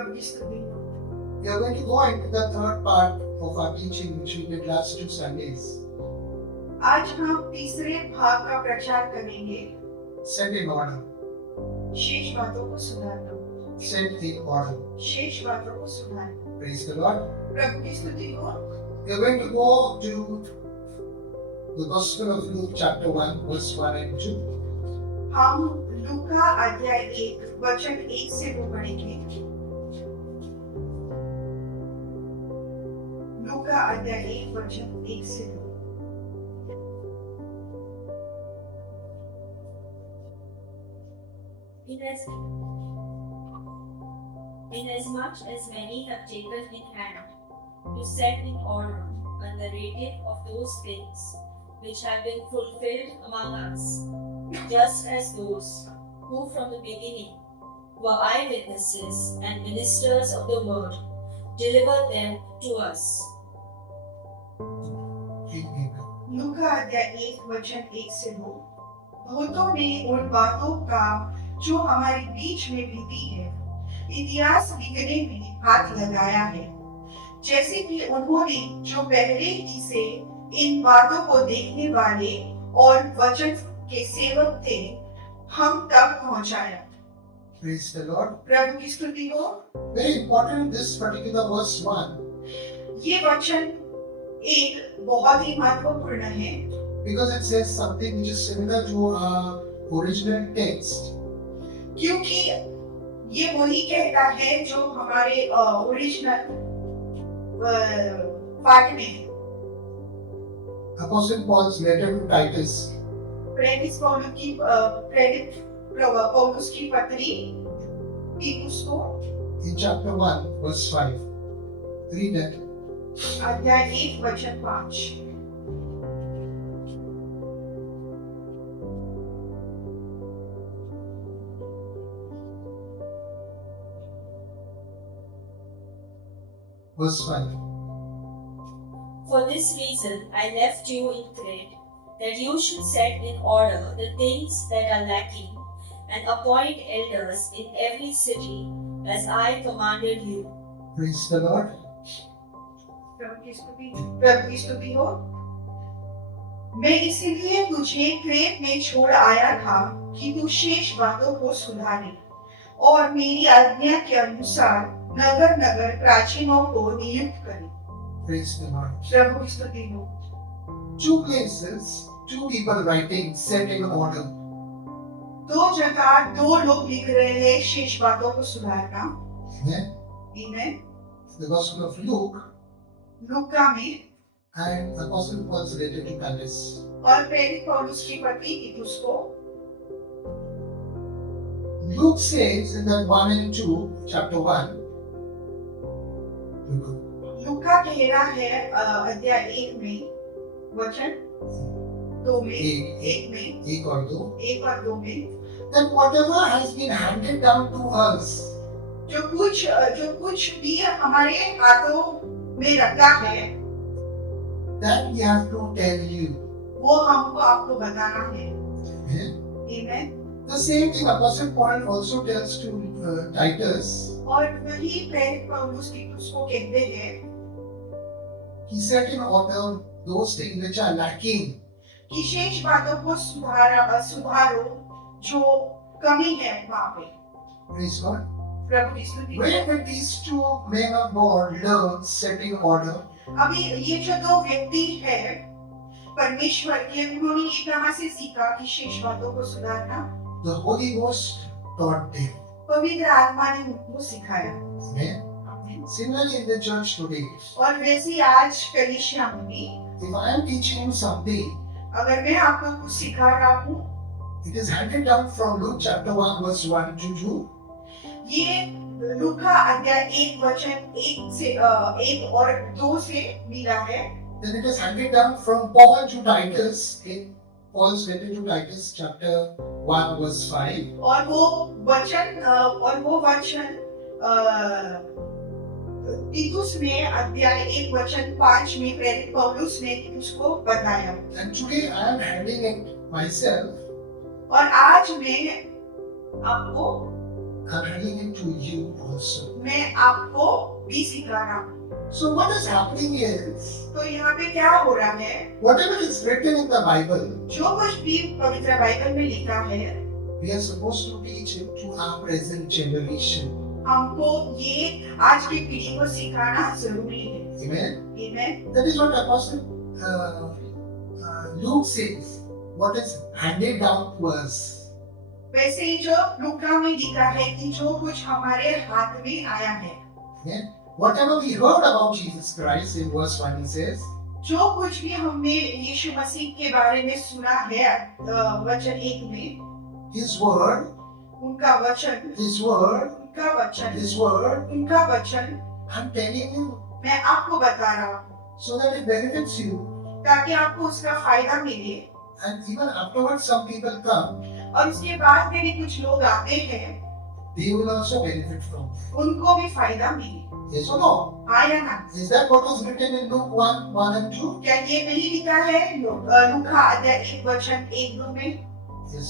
प्रभु की स्तुति हो। We are going to go into the third part of our teaching, which we did last 2 Sundays. आज हम तीसरे भाग का प्रचार करेंगे। Set in order. शेष बातों को सुधारना। Set in order. शेष बातों को सुधारना। Praise the Lord. प्रभु की स्तुति हो। We are going to go to the Gospel of Luke, chapter 1, verse 1 and 2. हम लूका अध्याय 1 वचन 1 से 2 पढ़ेंगे। लूका अध्याय 1 वचन 1 से 2। Inasmuch as many have taken in hand to set in order the narrative of those things which have been fulfilled among us, just as those who from the beginning were eyewitnesses and ministers of the word delivered them to us. लूका अध्याय 1 वचन 1 से 2। बहुतों ने उन बातों का जो हमारे बीच में बीती है इतिहास लिखने में हाथ लगाया है, जैसे कि उन्होंने जो पहले ही से इन बातों को देखने वाले और वचन के सेवक थे हम तक पहुंचाया। Praise the Lord. प्रभु की स्तुति हो। Very important, this particular verse 1, ये वचन एक बहुत ही महत्वपूर्ण है, because it says something which is similar to our original text. क्योंकि ये वही कहता है जो हमारे ओरिजिनल पाठ में है। Apostle Paul's letter to Titus, पौलुस की पत्री तीतुस को in chapter 1, verse 5. Read that. अध्याय 1 वचन 5। Verse 5. For this reason I left you in Crete, that you should set in order the things that are lacking, and appoint elders in every city, as I commanded you. Praise the Lord. प्रभु की स्तुति हो। मैं इसीलिए तुझे krait में छोड़ आया था कि तू शेष बातों को सुधारे और मेरी आज्ञा के अनुसार नगर नगर प्राचीनों को नियुक्त करे। Praise the Lord. प्रभु की स्तुति हो। Two places, two people writing, set in order. दो जगह दो लोग लिख रहे हैं शेष बातों को सुधारना। Amen. इन्हें The Gospel of Luke लूका में and Apostle Paul's letter to Titus. और प्रेरित पौलुस की पत्री तीतुस को। Luke says in that 1 and 2, chapter 1, लूका कह रहा है अध्याय 1 में वचन 2 में एक में एक और दो, 1 और 2 में that whatever has been handed down to us, जो कुछ भी हमारे हाथों में रखा है that we have to tell you. वो हमको आपको बताना है। Amen. Amen. The same thing Apostle Paul also tells to Titus. और वही प्रेरित पौलुस तीतुस को कहते हैं He set in order those things which are lacking. कि शेष बातों को सुधारो जो कमी है वहाँ पे। Praise God. प्रभु की स्तुति। Where did these two men of God learn setting order? अभी ये जो दो व्यक्ति है परमेश्वर के, उन्होंने ये कहाँ से सीखा कि शेष बातों को सुधारना? The Holy Ghost taught them. पवित्र आत्मा ने उनको सिखाया। Amen. Similarly in the church today, और वैसे ही आज कलीसिया में भी if I am teaching you something, अगर मैं आपको कुछ सिखा रहा हूँ, it is handed down from Luke chapter 1 verse 1 to 2. ये लूका अध्याय 1 वचन 1 और 2 से मिला है। Then it is handed down from Paul to Titus in Paul's letter to Titus chapter 1 verse 5. और वो वचन तीतुस में अध्याय 1 वचन 5 में प्रेरित पौलुस ने तीतुस को बताया। And today I am handing it myself और आज मैं आपको I'm handing it to you also. मैं आपको भी सिखा रहा हूँ। So what is happening is, तो यहाँ पे क्या हो रहा है, whatever is written in the Bible, जो कुछ भी पवित्र बाइबल में लिखा है, we are supposed to teach it to our present generation. हमको ये आज की पीढ़ी को सिखाना जरूरी है। Amen. Amen. That is what Apostle Luke says. What is handed down to us. वैसे ही जो लूका में लिखा है कि जो कुछ हमारे हाथ में आया है, Amen. Whatever we heard about Jesus Christ in verse 1, he says, जो कुछ भी हमने यीशु मसीह के बारे में सुना है वचन 1 में, His word, उनका वचन, His word, उनका वचन, His word, उनका वचन, I'm telling you, मैं आपको बता रहा हूँ so that it benefits you. ताकि आपको उसका फायदा मिले। And even afterwards, some people come, और उसके बाद में भी कुछ लोग आते हैं, they will also benefit from it. उनको भी फायदा मिले। Yes or no? हाँ या ना? Is that what was written in Luke 1, 1 and 2? क्या ये नहीं लिखा है लूका अध्याय 1 वचन 1-2 में? Yes.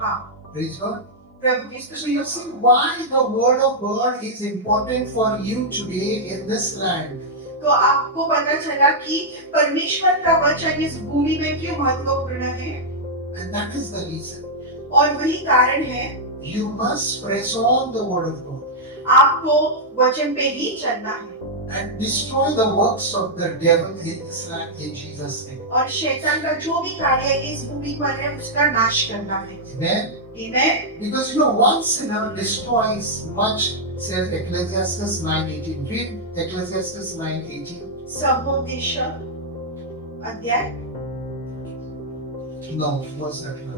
हाँ, Praise God. प्रभु की स्तुति So you see why the word of God is important for you today in this land. तो आपको पता चला कि परमेश्वर का वचन इस भूमि में क्यों महत्वपूर्ण है, And that is the reason. और वही कारण है You must press on the word of God आपको वचन पे ही चलना है and destroy the works of the devil in this land in Jesus' name. और शैतान का जो भी कार्य इस भूमि पर है उसका नाश करना है। Amen. Amen. Because you know, one sinner destroys much, says Ecclesiastes 9:18. Read Ecclesiastes 9:18. सबोपदेश अध्याय No, what's that one?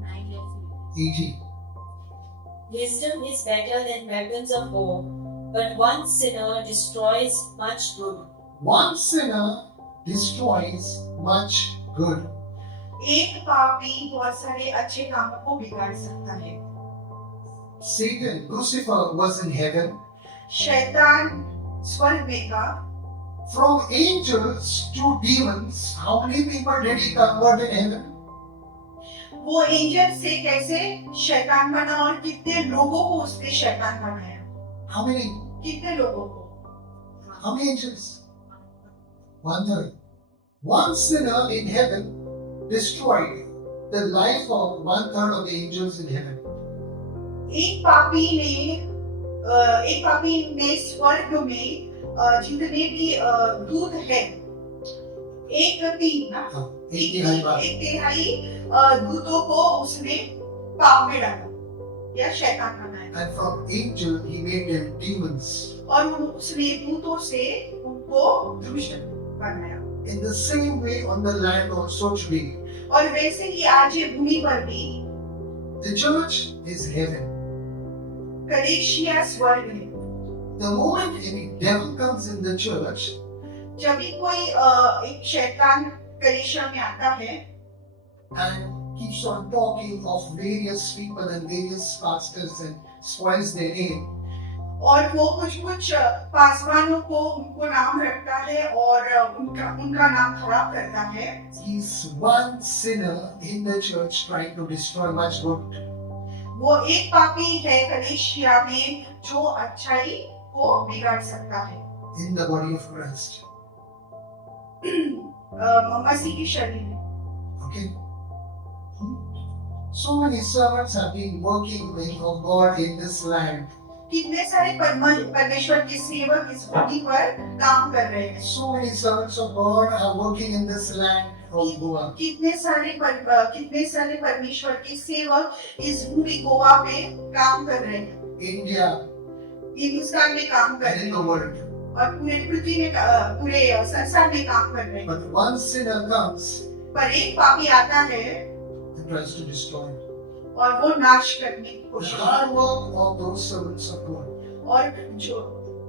Nine years. 18. Wisdom is better than weapons of war, but one sinner destroys much good. One sinner destroys much good. एक पापी बहुत सारे अच्छे कामों को बिगाड़ सकता है। Satan, Lucifer was in heaven. शैतान स्वर्ग में था, From angels to demons, how many people did he convert in heaven? वो एंजल से कैसे शैतान बना और कितने लोगों को उसने शैतान बनाया, How many? कितने लोगों को? How many angels? 1/3. One sinner in heaven destroyed the life of 1/3 of the angels in heaven. एक पापी ने स्वर्ग में जितने भी दूत है, एक तिहाई दूतों को उसने पाप में डाला या शैतान बनाया, And from angel he made them demons. और उसने दूतों से उनको दुष्ट बनाया। In the same way on the land also today. और वैसे ही आज ये भूमि पर भी The church is heaven. कलीसिया स्वर्ग है। The moment any devil comes in the church, जब भी कोई एक शैतान कलीसिया में आता है and keeps on talking of various people and various pastors and spoils their name, और वो कुछ पासवानों को उनको नाम रखता है और उनका नाम खराब करता है, he's one sinner in the church trying to destroy much good. वो एक पापी है कलीसिया में जो अच्छाई को बिगाड़ सकता है In the body of Christ. मसीह की शरीर में। Okay? So many servants have been working of God in this land. कितने सारे परमेश्वर के सेवक इस भूमि पर काम कर रहे हैं। So many servants of God are working in this land of Goa. कितने सारे परमेश्वर के सेवक इस भूमि गोवा पे काम कर रहे हैं, India हिंदुस्तान में काम कर and रहे in हैं the world. और पूरे पृथ्वी में पूरे संसार में काम कर रहे हैं। But one sinner comes पर एक पापी आता है and tries to destroy it. और वो नाश करने की The कोशिश hard work of those servants of God. और जो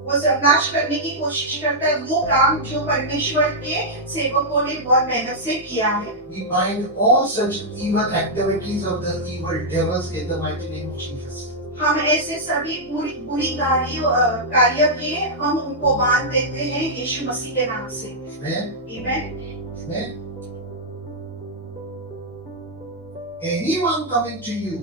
वो सब नाश करने की कोशिश करता है, वो काम जो परमेश्वर के सेवकों ने बहुत मेहनत से किया है। We bind all such evil activities of the evil devils in the mighty name of Jesus. हम ऐसे सभी बुरी कार्य के हम उनको बांध देते हैं यीशु मसीह के नाम से। Amen. Amen. Amen. Anyone coming to you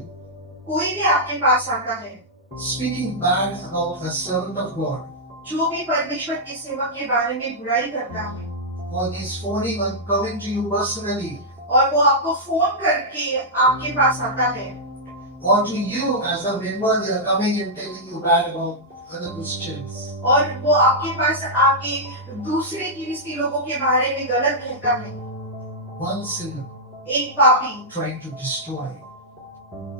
कोई भी आपके पास आता है speaking bad about a servant of God, जो भी परमेश्वर के सेवक के बारे में बुराई करता है or is phoning or coming to you personally, और वो आपको फोन करके आपके पास आता है, or to you as a member, they are coming and telling you bad about other Christians. और वो आपके पास आके दूसरे गिरस्ती लोगों के बारे में गलत कहता है। One sinner एक पापी trying to destroy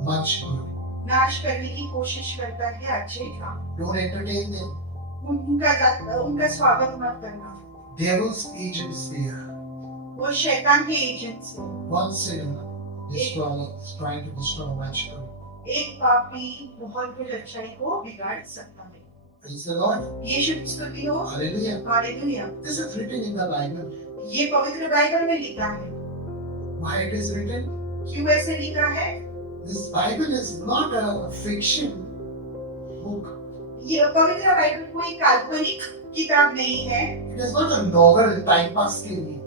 much good. नाश करने की कोशिश करता है अच्छे काम। Don't entertain them. उनका स्वागत मत करना। Devil's agents there. वो शैतान के एजेंट से। One sinner is trying to destroy much good. एक पापी बहुत कुछ अच्छाई को बिगाड़ सकता है। Praise the Lord. यीशु की स्तुति हो। Hallelujah. Hallelujah. This is written in the Bible. ये पवित्र बाइबल में लिखा है। Why it is written? क्यों ऐसे लिखा है? This Bible is not a fiction book. ये पवित्र बाइबल कोई काल्पनिक किताब नहीं है। It is not a novel time pass के लिए.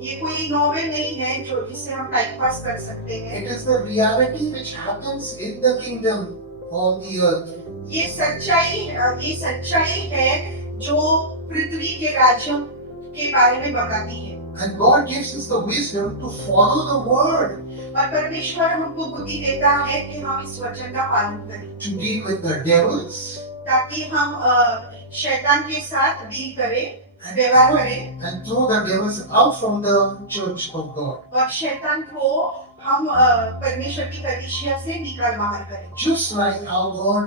ये कोई नॉवेल नहीं है जो जिसे हम टाइम पास कर सकते हैं। It is the reality which happens in the kingdom on the earth. ये सच्चाई है जो पृथ्वी के राज्यों के बारे में बताती है। And God gives us the wisdom to follow the word, और परमेश्वर हमको बुद्धि देता है कि हम इस वचन का पालन करें to deal with the devils, ताकि हम शैतान के साथ डील करें, and व्यवहार करें and throw the devils out from the church of God. और शैतान को हम परमेश्वर की कलीसिया से निकाल बाहर करें। Just like our God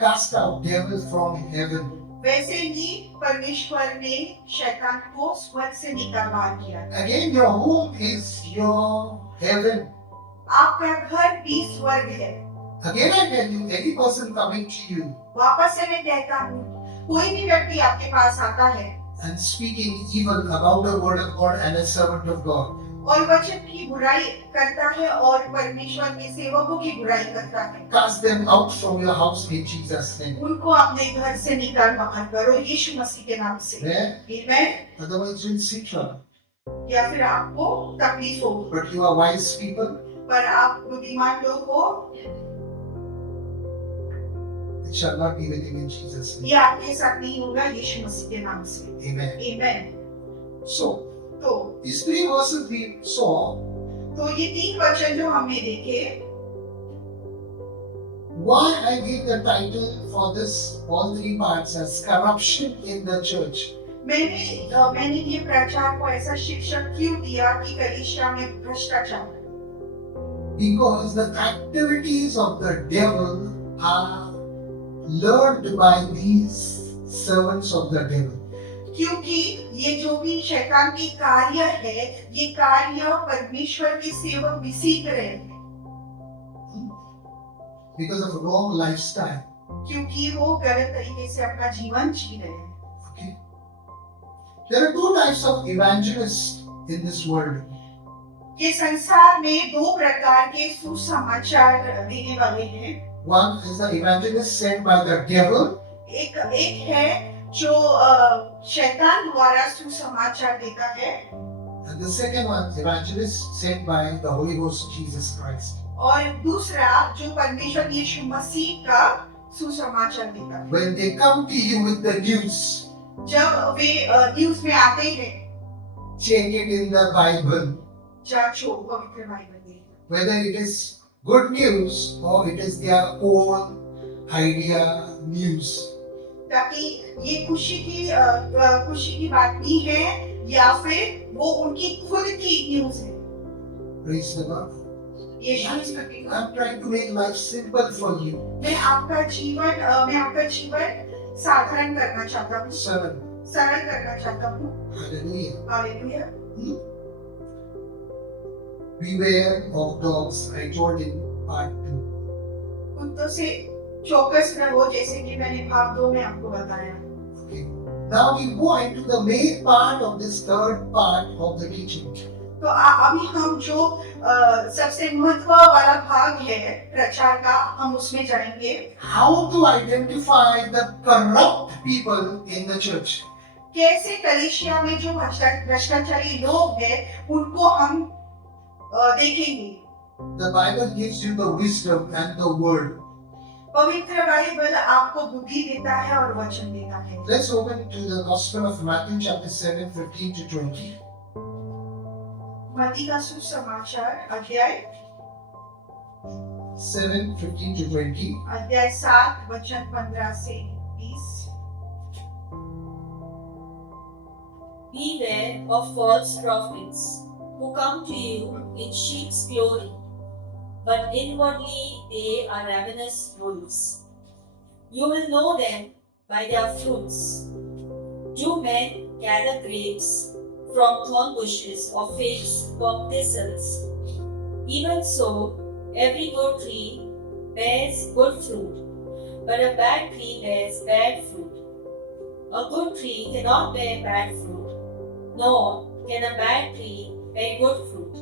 cast out devils from heaven. वैसे ही परमेश्वर ने शैतान को स्वर्ग से निकाल बाहर किया। Again, your home is your heaven. आपका घर भी स्वर्ग है। Again, I tell you, any person coming to you वापस से मैं कहता हूँ, कोई भी व्यक्ति आपके पास आता है and speaking evil about the word of God and a servant of God, और वचन की बुराई करता है और परमेश्वर के सेवकों की बुराई करता है, cast them out from your house in Jesus' name. उनको अपने घर से निकाल बाहर करो यीशु मसीह के नाम से। Amen. आमीन। Otherwise, you'll see trouble. या फिर आपको तकलीफ होगी, But you are wise people, पर आप बुद्धिमान लोग हो, it shall not be with you in Jesus' name. ये आपके साथ नहीं होगा यीशु मसीह के नाम से। Amen. आमीन। So, तो these three verses we saw, ये तीन वचन जो हमने देखे, why I gave the title for this, all three parts, as corruption in the church. मैंने ये प्रचार को ऐसा शिक्षक क्यों दिया कि कलीसिया में भ्रष्टाचार, Because the activities of the devil are learned by these servants of the devil. क्योंकि ये जो भी शैतान के कार्य है, ये कार्य परमेश्वर के सेवक भी सीख रहे हैं, Because of wrong lifestyle. क्योंकि वो गलत तरीके से अपना जीवन जी रहे हैं। Okay. There are two types of evangelists in this world. ये संसार में दो प्रकार के सुसमाचार देने वाले हैं। One is the evangelist sent by the devil, एक है जो शैतान द्वारा सुसमाचार देता है, and the second one is evangelist sent by the Holy Ghost Jesus Christ. और दूसरा जो परमेश्वर यीशु मसीह का सुसमाचार देता है। When they come to you with the news, जब वे न्यूज में आते हैं, check it in the Bible, जांचो पवित्र बाइबल में, whether it is good news or it is their own idea news. ताकि ये खुशी की बात नहीं है या फिर वो उनकी खुद की न्यूज है। Praise the Lord. यीशु की स्तुति हो। I'm trying to make life simple for you. मैं आपका जीवन साधारण करना चाहता हूँ, सरल करना चाहता हूँ। Hallelujah. Hallelujah. Beware of dogs, I told in part 2. कुत्तों से चौकस रहो, जैसे कि मैंने भाग 2 में आपको बताया। Okay. Now we go into the main part of this third part of the teaching. तो अभी हम जो सबसे महत्व वाला भाग है प्रचार का, हम उसमें जाएंगे। How to identify the corrupt people in the church. कैसे कलीसिया में जो भ्रष्टाचारी लोग हैं उनको हम देखेंगे। The Bible gives you the wisdom and the word. पवित्र बाइबल आपको बुद्धि देता है और वचन देता है। Let's open to the Gospel of Matthew chapter 7, 15 to 20. मत्ती का सुसमाचार अध्याय 7, 15 to 20. अध्याय 7 वचन 15 से 20। Beware of false prophets who come to you in sheep's clothing, but inwardly they are ravenous wolves. You will know them by their fruits. Do men gather grapes from thorn bushes or figs from thistles? Even so, every good tree bears good fruit, but a bad tree bears bad fruit. A good tree cannot bear bad fruit, nor can a bad tree bear good fruit.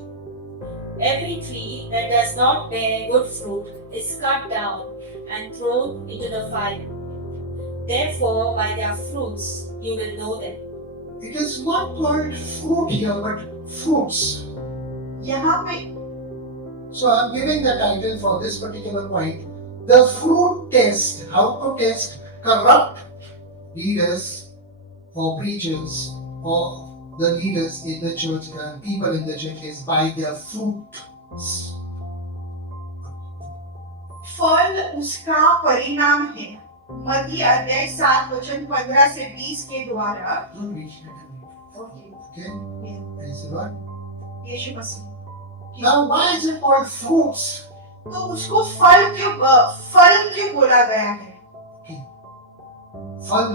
Every tree that does not bear good fruit is cut down and thrown into the fire. Therefore, by their fruits you will know them. It is not called fruit here, but fruits. यहाँ पे So I'm giving the title for this particular point. The fruit test. How to test corrupt leaders or preachers or the leaders in the church and people in the church is by their fruits. फल उसका परिणाम है। मत्ती अध्याय 7 वचन 15 से 20 के द्वारा। Don't reach that. Okay? Praise the Lord. Yeshu Masih. Now why is it called fruits? तो उसको फल क्यों बोला गया है? फल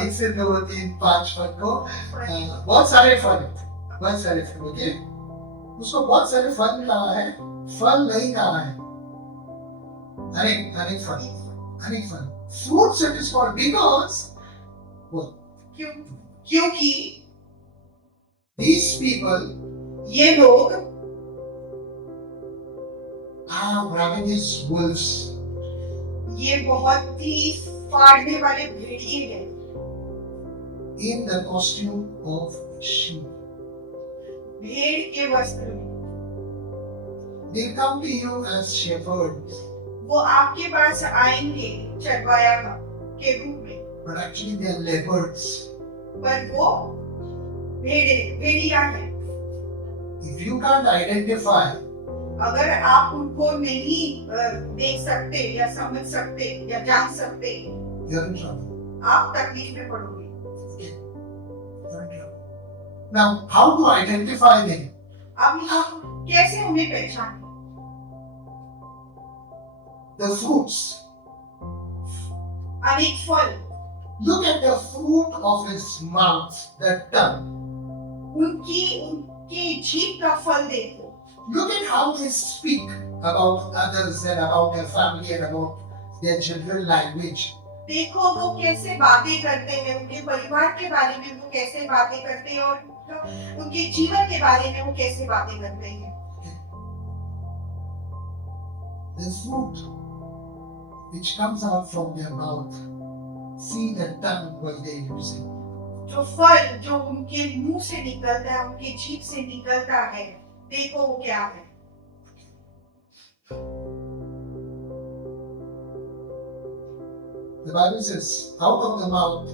एक से दो तीन पांच फल को बहुत सारे फल ओके उसको बहुत सारे फल कहा है, फल नहीं कहा है, अनेक फल fruits it is called because क्योंकि these people ये लोग are ravenous wolves. ये बहुत ही फाड़ने वाले भेड़िए हैं। In the costume of sheep. भेड़ के वस्त्र में। They come to you as shepherds. वो आपके पास आएंगे चरवाया के रूप में, But actually they are leopards. पर वो भेड़िया है। If you can't identify, अगर आप उनको नहीं देख सकते या समझ सकते या जान सकते, you're in trouble. आप तकलीफ में पड़ोगे। Now, how to identify them? अब हम कैसे उन्हें पहचानें? The fruits. अनेक फल। Look at the fruit of his mouth, the tongue. उनकी जीभ का फल देखो। Look at how they speak about others and about their family and about their general language. देखो वो कैसे बातें करते हैं, उनके परिवार के बारे में वो कैसे बातें करते हैं और उनके जीवन के बारे में वो कैसे बातें करते हैं। The fruit which comes out from their mouth. See the tongue what they using. जो फल जो उनके मुंह से निकलता है, उनके जीभ से निकलता है, देखो वो क्या है। The Bible says, out of the mouth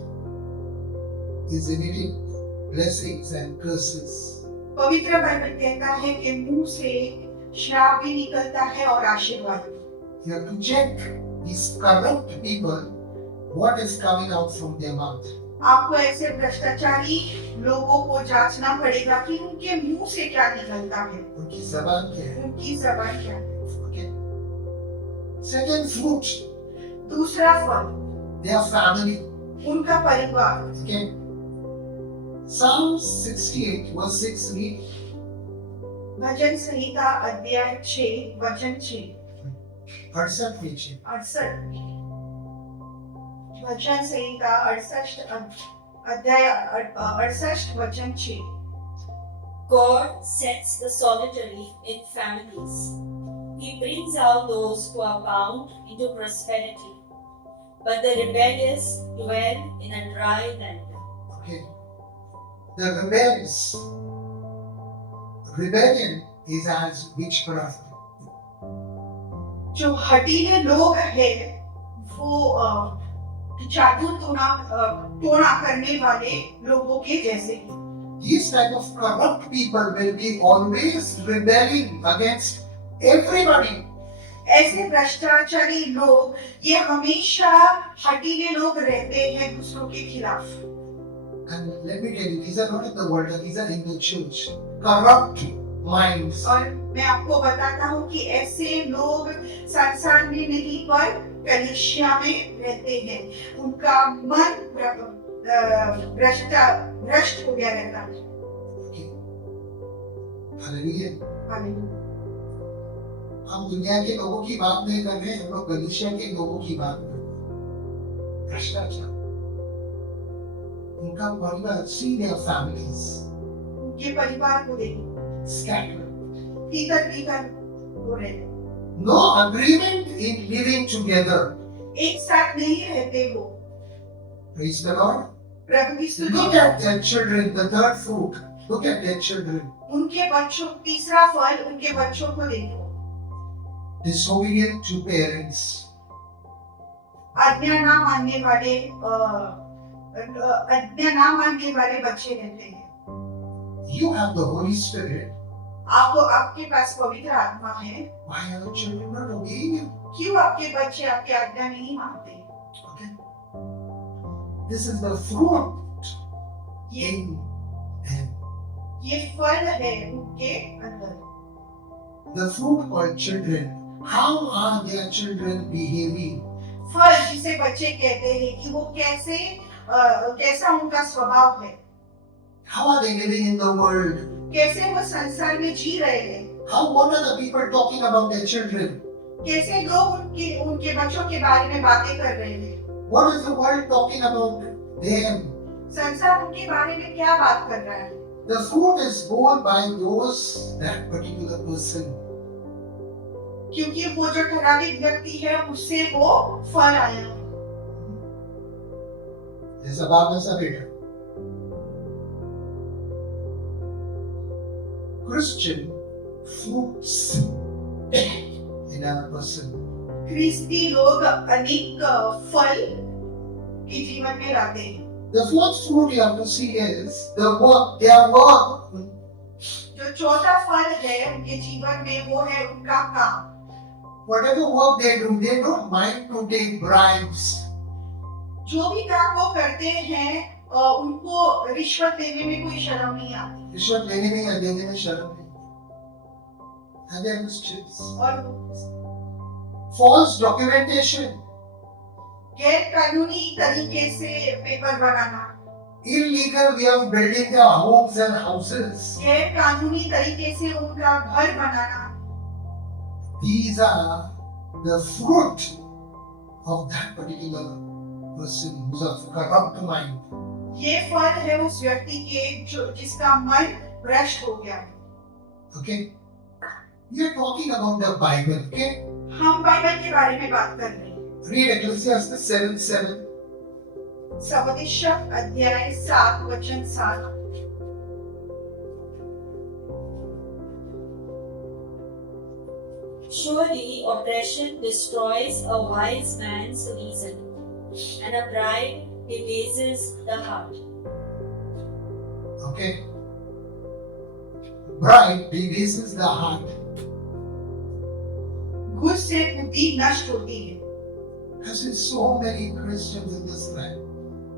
is emitting blessings and curses. पवित्र बाइबल कहता है कि मुंह से श्राप भी निकलता है और आशीर्वाद भी। You have to check these corrupt people, what is coming out from their mouth. आपको ऐसे भ्रष्टाचारी लोगों को जांचना पड़ेगा कि उनके मुंह से क्या निकलता है, उनकी जबान क्या है? उनकी जबान क्या है। Okay. Second fruit, दूसरा फल their family. उनका परिवार। Okay. Psalm 68 verse 6 read. भजन संहिता अध्याय 6 वचन 6 68 नीचे. 68 भजन संहिता 68 अध्याय 68 वचन 6। God sets the solitary in families. He brings out those who are bound into prosperity, but the rebellious dwell in a dry land. Okay. The rebellion is as witchcraft. जो हठीले लोग हैं वो जादू टोना करने वाले लोगों के जैसे हैं। These type of corrupt people will be always rebelling against everybody. ऐसे भ्रष्टाचारी लोग ये हमेशा हठीले लोग रहते हैं दूसरों के खिलाफ। And let me tell you, these are not in the world, these are in the church. Corrupt minds. और मैं आपको बताता हूँ कि ऐसे लोग संसार में नहीं पर कलीसिया में रहते हैं। उनका मन भ्रष्ट हो गया रहता है। Okay. Hallelujah. हालेलुया। हम दुनिया के लोगों की बात नहीं कर रहे, हम लोग कलीसिया के लोगों की बात कर रहे हैं। भ्रष्टाचार, उनका परिवार, see their families, उनके परिवार को देखो, scattered, भीतर हो रहे हैं। no agreement in living together. एक साथ नहीं रहते वो। Praise the Lord. प्रभु की स्तुति। Look at their children, the third fruit. Look at their children. उनके बच्चों, तीसरा फल उनके बच्चों को देखो। Disobedient to parents. आज्ञा ना मानने वाले बच्चे रहते हैं। You have the Holy Spirit. आपके पास पवित्र आत्मा है। Why are the children not obeying you? क्यों आपके बच्चे आपकी आज्ञा नहीं मानते? Okay. This is the fruit ये in them. ये फल है उनके अंदर। The fruit called children. How are their children behaving? फल जिसे बच्चे कहते हैं कि वो कैसा उनका स्वभाव है, How are they living in the world? कैसे वो संसार में जी रहे हैं, What are the people talking about their children? कैसे लोग उनके बच्चों के बारे में बातें कर रहे हैं, What is the world talking about them? संसार उनके बारे में क्या बात कर रहा है? The fruit is borne by that particular person. क्योंकि वो जो ठराविक व्यक्ति है उससे वो फल आया है। जैसा बाप वैसा बेटा। Christian fruits in our person. ख्रिस्ती लोग अनेक फल के जीवन में लाते हैं। The fourth fruit you have to see is their work. जो चौथा फल है उनके जीवन में वो है उनका काम। Whatever work they do, they don't mind to take bribes. जो भी काम वो करते हैं उनको रिश्वत देने में कोई शर्म नहीं आती। रिश्वत लेने में या देने में शर्म नहीं। And they are Christians. और False documentation. गैर कानूनी तरीके से paper banana, Illegal way of building their homes and houses. गैर कानूनी तरीके से उनका घर बनाना, These are the fruit of that particular person who's of corrupt mind. ये फल है उस व्यक्ति के जिसका मन भ्रष्ट हो गया है। Okay? We are talking about the Bible. Okay? हम बाइबल के बारे में बात कर रहे हैं। Read Ecclesiastes 7:7. सवदेशक अध्याय 7 वचन 7। Surely oppression destroys a wise man's reason, and a bribe debases the heart. Okay? Pride debases the heart. घुस से बुद्धि नष्ट होती है। I've seen so many Christians in this land.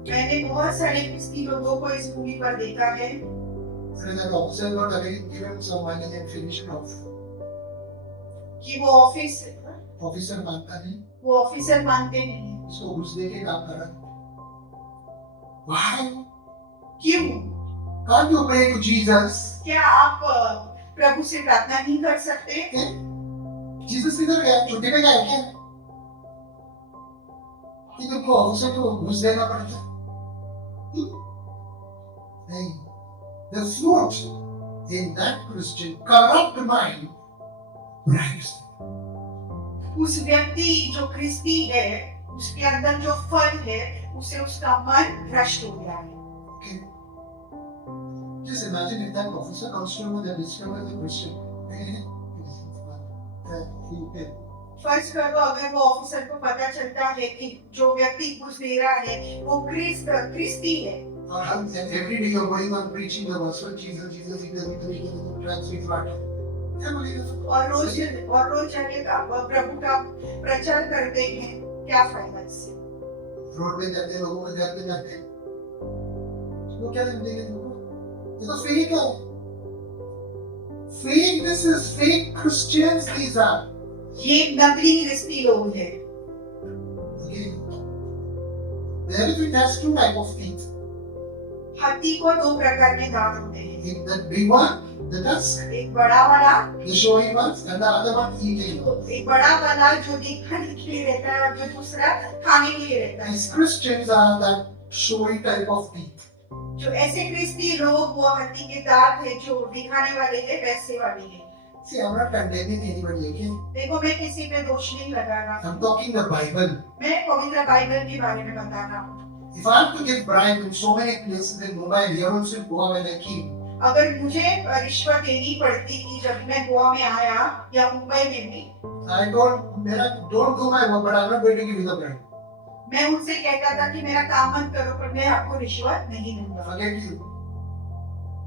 मैंने बहुत सारे क्रिस्ती लोगों को इस भूमि पर देखा है And that officer got again given some money and finished off. कि वो Officer मानता नहीं, वो ऑफिसर मानते नहीं हैं। उसको घुस दे के काम करा। Why? क्यों? Can't you pray to Jesus? क्या आप प्रभु से प्रार्थना नहीं कर सकते? Jesus किधर गया? छुट्टी पे गया क्या? कि तुमको ऑफिसर को घुस देना पड़ता? नहीं. The fruit in that Christian corrupt mind bribes them. उस व्यक्ति जो ख्रिस्ती है, उसके अंदर जो फल है, उसे उसका मन भ्रष्ट हो गया है। Okay? Just imagine if that officer comes to him and discovers the Christian. फर्ज करो अगर वो ऑफिसर को पता चलता है कि जो व्यक्ति घूस दे रहा है वो ख्रिस्ती है, And every day you're going on preaching the gospel, Jesus, Jesus, he doesn't translate what. और रोज जाके प्रभु का प्रचार करते हैं, क्या फायदा इससे? रोड पे जाते हैं, लोगों के घर पे जाते हैं, वो क्या समझेंगे तुमको? ये तो फेक है। Fake, this is fake Christians, these are. ये नकली ख्रिस्ती लोग हैं। Okay. The elephant has two type of teeth. हाथी को दो प्रकार के दांत होते हैं, In the big one, the tusk, एक बड़ा वाला, the showing ones, and the other one eating ones. एक बड़ा वाला जो दिखाने के लिए रहता है और जो दूसरा खाने के लिए रहता है। These Christians are that showy type of teeth. जो ऐसे ख्रिस्ती लोग वो हाथी के दांत है जो दिखाने वाले हैं, वैसे वाले हैं। See, I'm not condemning anybody, okay? देखो मैं किसी पे दोष नहीं लगा रहा, I'm talking the Bible. मैं पवित्र बाइबल के बारे में बता रहा हूँ। If I have to give bribe in so many places in Mumbai, here also in Goa when I came, अगर मुझे रिश्वत देनी पड़ती थी जब मैं गोवा में आया या मुंबई में भी, I don't do my work, but I'm not going to give you the bribe. मैं उनसे कहता था कि मेरा काम मत करो पर मैं आपको रिश्वत नहीं दूंगा, Forget you.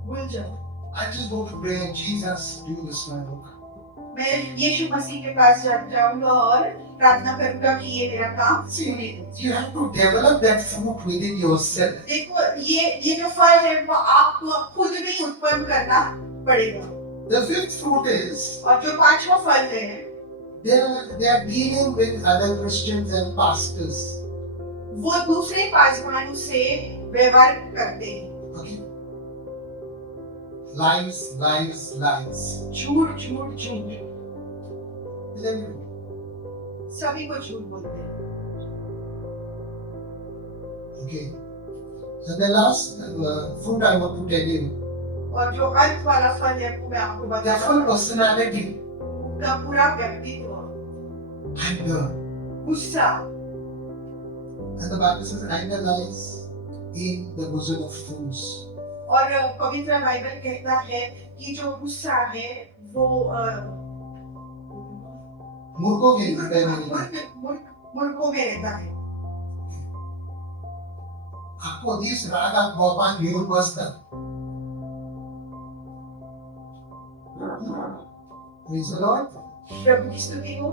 भूल जाओ। I just go to pray and Jesus, do this my work. मैं यीशु मसीह के पास जाऊंगा और प्रार्थना करूंगा कि ये मेरा काम See, सुने। you have to develop that fruit within yourself. देखो ये जो फल है वो आपको खुद भी उत्पन्न करना पड़ेगा। The fifth fruit is और जो पांचवा फल है they are dealing with other Christians and pastors. वो दूसरे पासवानों से व्यवहार करते हैं। Okay? Lies, lies, lies. झूठ झूठ झूठ, Then, सभी को झूठ बोलते हैं। okay. So the last fruit I want to tell you, और जो अंत वाला फल है वो मैं आपको their बता full personality, उनका पूरा व्यक्तित्व, anger. गुस्सा, And the Bible says anger lies in the bosom of fools. और पवित्र बाइबल कहता है कि जो गुस्सा है वो मूर्खों के हृदय में नहीं। मूर्खों में रहता है। Ako these raga gopan घेऊन बसतात. Praise the Lord. प्रभु की स्तुति हो।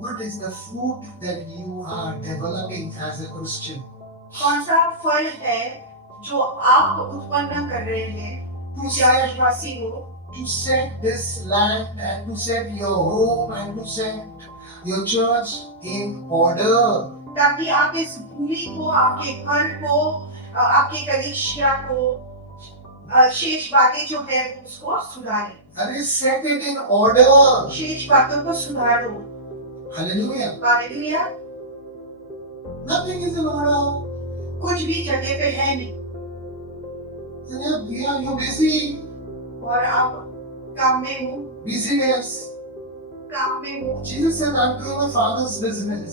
What is the fruit that you are developing as a Christian? कौन सा फल है जो आप उत्पन्न कर रहे हैं To क्या set, विश्वासी हो, to set this land and to set your home and to set your church in order. ताकि आप इस भूमि को, आपके घर को, आपके कलीसिया को, शेष बातें जो है उसको सुधारें। And set it in order. शेष बातों को सुधारो। Hallelujah. Hallelujah. Nothing is in order. कुछ भी जगह पे है नहीं And you're busy. और आप काम में हो, Busyness. काम में हो। Jesus said, I'm doing my father's business.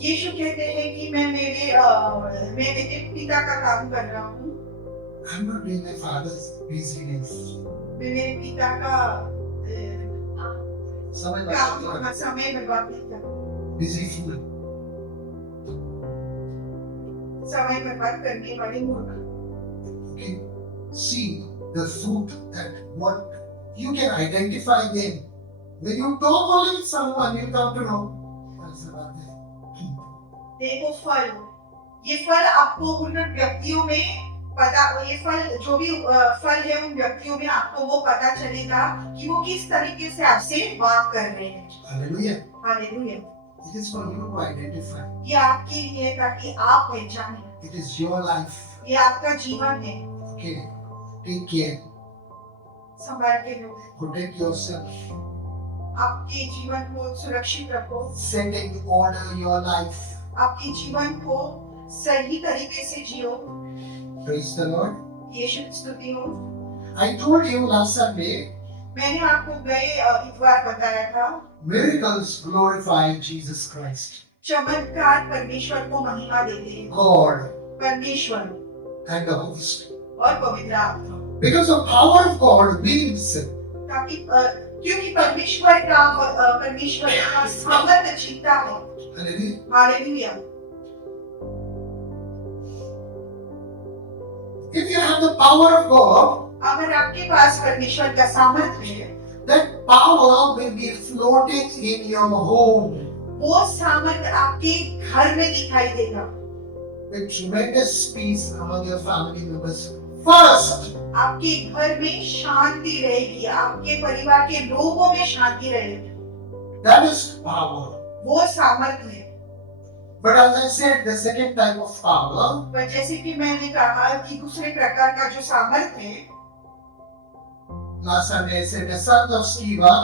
यीशु कहते हैं कि मैं मेरे पिता का काम कर रहा हूँ, I'm not doing my father's busyness. मैं मेरे पिता का काम समय बर्बाद नहीं कर, Busy fool. समय बर्बाद करने वाले मूर्ख। Okay. See the fruit that what you can identify them. When you talk only with someone, you come to know. That's about that. देखो फल, ये फल आपको उन व्यक्तियों में पता, ये फल जो भी फल है उन व्यक्तियों में आपको वो पता चलेगा कि वो किस तरीके से आपसे बात कर रहे हैं। Hallelujah. Hallelujah. It is for you to identify. ये आपके लिए ताकि आप पहचानें, It is your life. ये आपका जीवन है। Okay. Take care. संभाल के लो, Protect yourself. आपके जीवन को सुरक्षित रखो, Set in order your life. आपके जीवन को सही तरीके से जियो। Praise the Lord. यीशु की स्तुति हो। I told you last Sunday, मैंने आपको गए इतवार बताया था, miracles glorify Jesus Christ, चमत्कार परमेश्वर को महिमा देते हैं, God, परमेश्वर and the Holy Spirit. और पवित्र आत्मा। Because the power of God lives, ताकि क्योंकि परमेश्वर का सामर्थ्य जीता है। hallelujah. Hallelujah. If you have the power of God, अगर आपके पास परमेश्वर का सामर्थ्य है, that power will be floating in your home वो सामर्थ्य आपके घर में दिखाई देगा, with tremendous peace among your family members. First, आपके घर में शांति रहेगी, आपके परिवार के लोगों में शांति रहेगी, that is power. वो सामर्थ्य है। But as I said, the second type of power, पर जैसे कि मैंने कहा कि दूसरे प्रकार का जो सामर्थ्य है, last Sunday I said, the son of Sceva,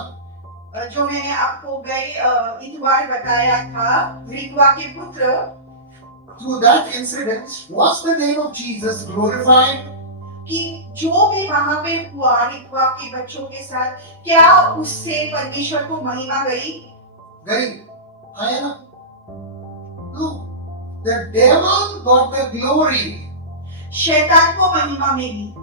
जो मैंने आपको गए इतवार बताया था, रिक्वा के पुत्र, through that incident, was the name of Jesus glorified? कि जो भी वहां पे हुआ रिक्वा के बच्चों के साथ, क्या उससे परमेश्वर को महिमा गई? गई? आया ना? No. The devil got the glory. शैतान को महिमा मिली,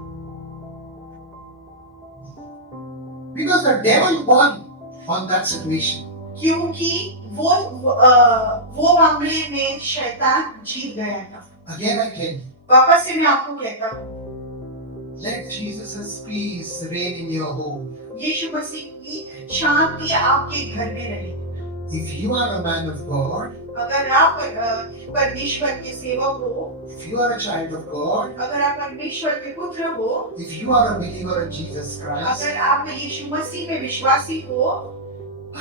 Because the devil won on that situation. क्योंकि वो मामले में शैतान जीत गया था। Again, वापस से मैं आपको कहता हूँ, let Jesus' peace reign in your home. यीशु मसीह की शांति आपके घर में रहे। If you are a man of God, अगर आप परमेश्वर के सेवक हो, if you are a child of God, अगर आप परमेश्वर के पुत्र हो, if you are a believer in Jesus Christ, अगर आप यीशु मसीह में विश्वासी हो,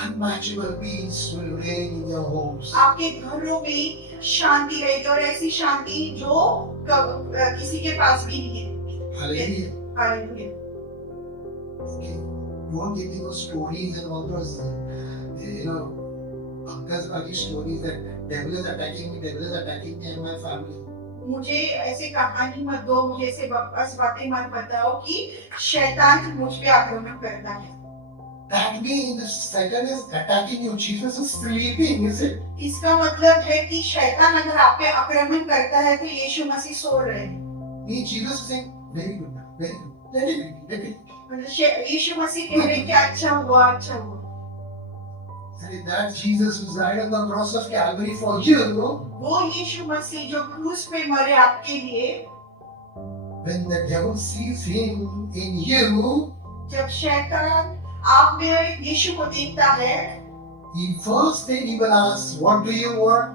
unmatchable peace will reign in your homes. आपके घरों में शांति रहेगी, और ऐसी शांति जो किसी के पास भी नहीं है। Hallelujah. Hallelujah. Okay. You won't give me those stories and all those, uncles funny stories that devil is attacking me and my family. मुझे ऐसे कहानी मत दो, मुझे ऐसे बकवास बातें मत बताओ कि शैतान मुझ पे आक्रमण करता है। That means Satan is attacking you. Jesus is sleeping, is it? इसका मतलब है कि शैतान अगर आप पे आक्रमण करता है तो यीशु मसीह सो रहे हैं। Me, Jesus is saying, very good, very good. Let it be. मतलब यीशु मसीह कह रहे हैं कि अच्छा हुआ, अच्छा हुआ। And that Jesus who died on the cross of Calvary for you, वो यीशु मसीह जो क्रूस पे मरे आपके लिए, when the devil sees him in you, जब शैतान आप में यीशु को देखता है, he first thing he will ask, what do you want?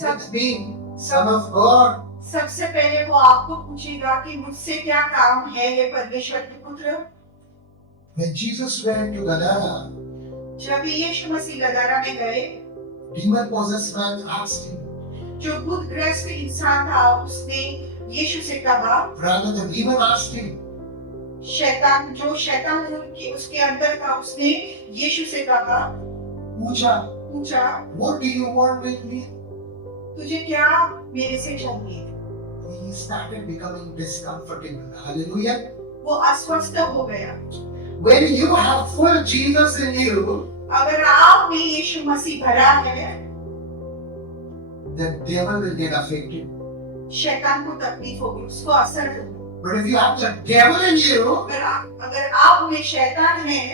That's me, Son of God. सबसे पहले वो आपको पूछेगा कि मुझसे क्या काम है, हे परमेश्वर के पुत्र। When Jesus went to Gadara, जब यीशु मसीह गदारा में गए, demon-possessed man asked him, जो भूतग्रस्त इंसान था, उसने यीशु से कहा, rather the demon asked him, शैतान उसके अंदर था, उसने यीशु से कहा, पूछा, what do you want with me? तुझे क्या मेरे से चाहिए? He started becoming discomfortable. Hallelujah. वो अस्वस्थ हो गया। When you have full Jesus in you, अगर आप में यीशु मसीह भरा है, the devil will get affected. शैतान को तकलीफ होगी, उसको असर होगा। But if you have the devil in you, अगर आप में शैतान है,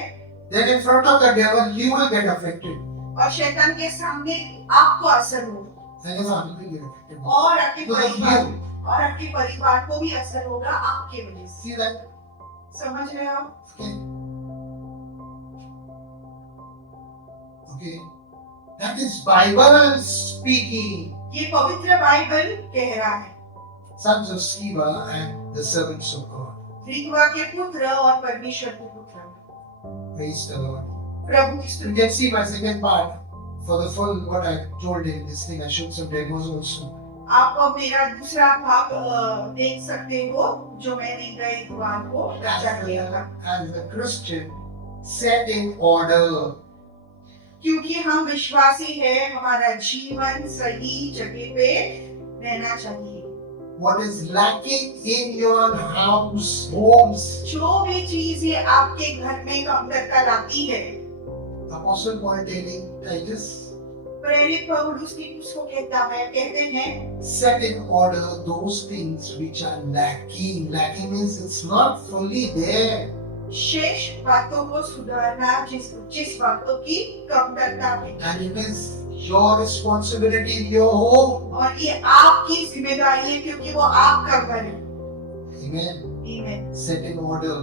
then in front of the devil you will get affected. और शैतान के सामने आपको असर होगा, And your family will get affected. और आपके Because of परिवार you. और आपके परिवार को भी असर होगा आपके वजह से। See that? समझ रहे हो आप? Okay. That is Bible speaking. ये पवित्र बाइबल कह रहा है। Sons of Sceva and the servants of God. रिक्वा के पुत्र और परमेश्वर के पुत्र। Praise the Lord. प्रभु की You स्तुति। can see my second part. For the full what I told in this thing, I showed some demos also. आप अब मेरा दूसरा भाग देख सकते हो, जो मैंने गए इतवार को चर्चा किया था। As a Christian, set in order. क्योंकि हम विश्वासी हैं, हमारा जीवन सही जगह पे रहना चाहिए। what is lacking in your house, homes. जो भी चीज ये आपके घर में कमतरता लाती है, Apostle Paul telling Titus, प्रेरित पौलुस तीतुस को कहते हैं set in order those things which are lacking. Lacking means it's not fully there. शेष बातों को सुधारना जिस बातों की कमतरता है, And it is your responsibility in your home. और ये आपकी जिम्मेदारी है क्योंकि वो आपका घर है। Amen. Amen. Set in order.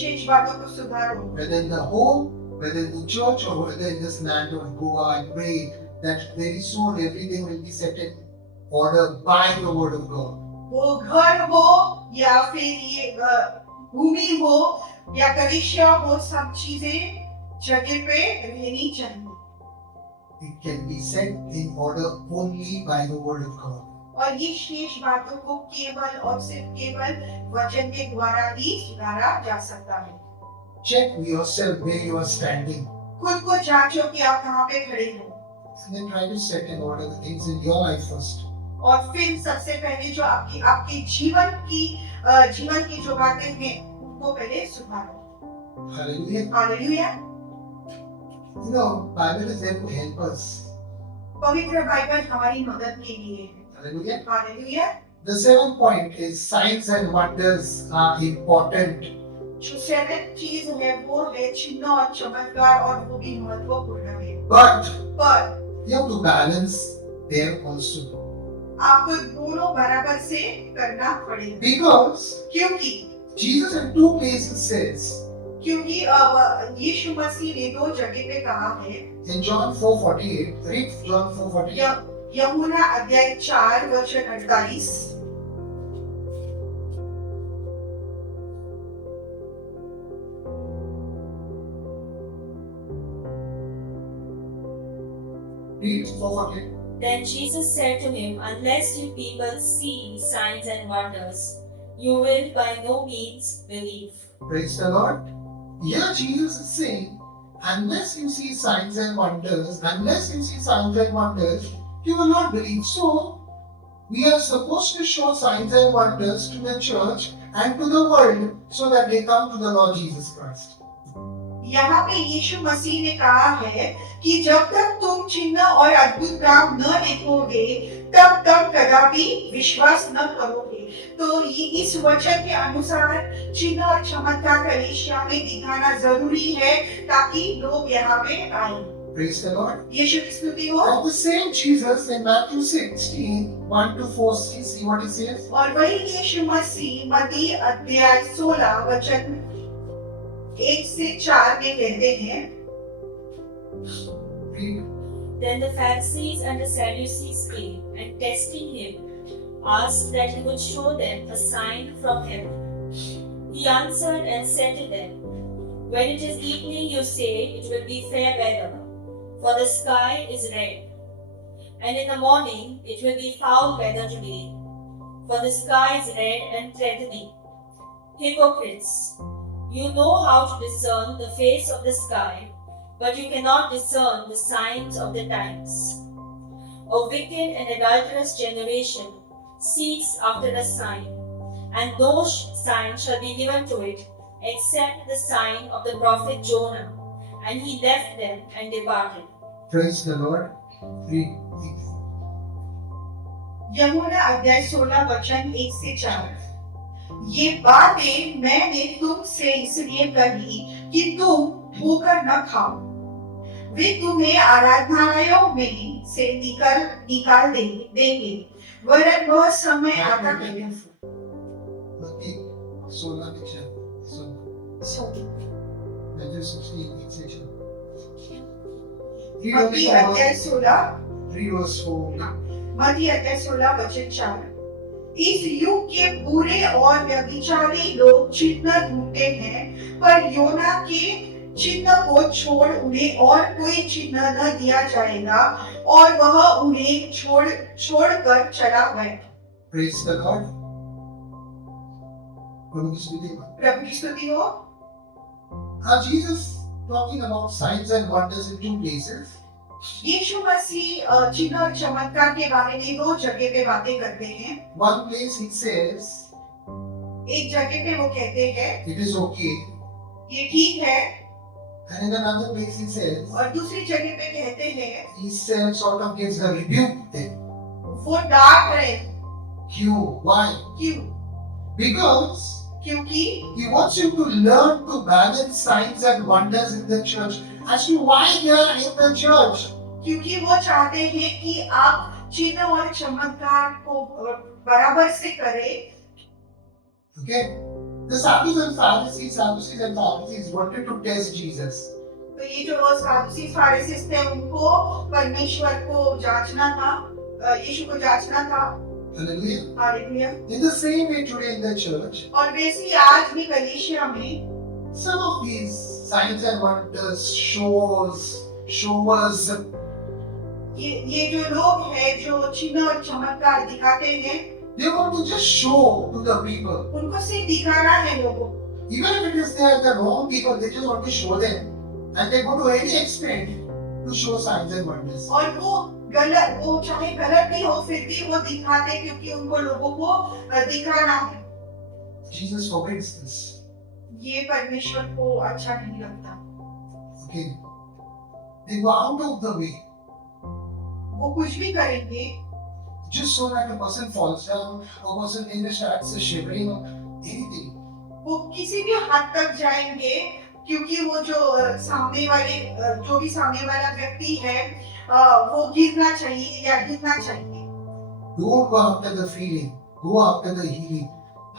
शेष बातों को सुधारो, Whether in the home, whether in the church, or whether in this land of Goa, I pray that very soon everything will be set in order by the word of God. वो घर हो या फिर ये भूमि हो या कलिसिया हो, सब चीजें जगह पे रहनी चाहिए। It can be set in order only by the word of God. और ये शेष बातों को केवल और सिर्फ केवल वचन के द्वारा ही सुधारा जा सकता है। Check yourself where you are standing खुद को जांचो कि आप कहाँ पे खड़े हो, and then try to set in order the things in your life first. और फिर सबसे पहले जो आपके जीवन की जो बातें हैं उनको पहले सुधारो। Hallelujah. Hallelujah. You know, Bible is there to help us. पवित्र बाइबल हमारी मदद के लिए है। Hallelujah. Hallelujah. The seventh point is signs and wonders are important. जो सेवेंथ चीज है वो है चिन्ह और चमत्कार, और वो भी महत्वपूर्ण है। But पर you have to balance there also. आपको दोनों बराबर से करना पड़ेगा, Because क्योंकि Jesus in two places says, यीशु मसीह ने दो जगह पे कहा है। in John 4:48, read John 4:48. यूहन्ना अध्याय 4 वचन 48। Read 4:48. Then Jesus said to him, Unless you people see signs and wonders, you will by no means believe. Praise the Lord. Here Jesus is saying, unless you see signs and wonders, you will not believe. So, we are supposed to show signs and wonders to the church and to the world so that they come to the Lord Jesus Christ. यहाँ पे यीशु मसीह ने कहा है कि जब तक तुम चिन्ह और अद्भुत काम न देखोगे तब तक कदापि विश्वास न करोगे। तो ये इस वचन के अनुसार चिन्ह और चमत्कार कलीसिया में दिखाना जरूरी है ताकि लोग यहाँ पे आए। Praise the Lord. यीशु की स्तुति हो। And the same Jesus in Matthew 16, 1-4, see what he says? और वही यीशु मसीह मत्ती अध्याय 16 वचन 1 से 4 में कहते हैं। Read. Then the Pharisees and the Sadducees came, and testing him, asked that he would show them a sign from heaven. He answered and said to them, When it is evening, you say it will be fair weather, for the sky is red. And in the morning, it will be foul weather today, for the sky is red and threatening. Hypocrites! You know how to discern the face of the sky, but you cannot discern the signs of the times. A wicked and adulterous generation seeks after a sign, and no sign shall be given to it except the sign of the prophet Jonah. And he left them and departed. Praise the Lord. Read. यूहन्ना अध्याय 16 वचन 1 से 4। ये बातें मैंने तुमसे इसलिए कही कि तुम धोकर न खाओ। वे तुम्हें आराधनालयों में से निकाल देंगे, वरन वह समय आता है। Matthew 16 diction. So, Matthew 16 section. Read मत्ती only अध्याय 16 3 verse 4. मत्ती अध्याय 16 वचन 4। इस युग के बुरे और व्यभिचारी लोग चिन्ह ढूंढते हैं, पर योना के चिन्ह को छोड़ उन्हें और कोई चिन्ह न दिया जाएगा, और वह उन्हें छोड़कर चला गया। Praise the Lord. प्रभु की स्तुति हो। प्रभु की स्तुति हो। Jesus talking about signs and wonders in two places. यीशु मसीह चिन्ह और चमत्कार के बारे में दो जगह पे बातें करते हैं। One place he says, एक जगह पे वो कहते हैं it is okay. ये ठीक है, And in another place he says, और दूसरी जगह पे कहते हैं he says, sort of gives a rebuke there. वो डांट रहे हैं। Why? क्यों? Because क्योंकि he wants you to learn to balance signs and wonders in the church as to why they are in the church. क्योंकि वो चाहते हैं कि आप चिन्ह और चमत्कार को बराबर से करें। Okay? The Sadducees and Pharisees wanted to test Jesus. तो ये जो सादुसी फारिसी थे उनको परमेश्वर को जांचना था, यीशु को जांचना था। Hallelujah. Hallelujah. In the same way today in the church, और वैसे ही आज भी कलीसिया में some of these signs and wonders, showers, ये जो लोग हैं जो चिन्ह और चमत्कार दिखाते हैं, they want to just show to the people. उनको सिर्फ दिखाना है लोगों को। Even if it is they are the wrong people, they just want to show them. And they go to any extent to show signs and wonders. और वो चाहे गलत भी हो फिर भी वो दिखाते क्योंकि उनको लोगों को दिखाना है। Jesus forbids this. ये परमेश्वर को अच्छा नहीं लगता। Okay. They go out of the way वो कुछ भी करेंगे just so that a person falls down or person in starts shivering or anything. वो किसी भी हद तक जाएंगे क्योंकि वो जो सामने वाला व्यक्ति है वो गिरना चाहिए या गिरना चाहिए। Don't go after the feeling. Go after the healing.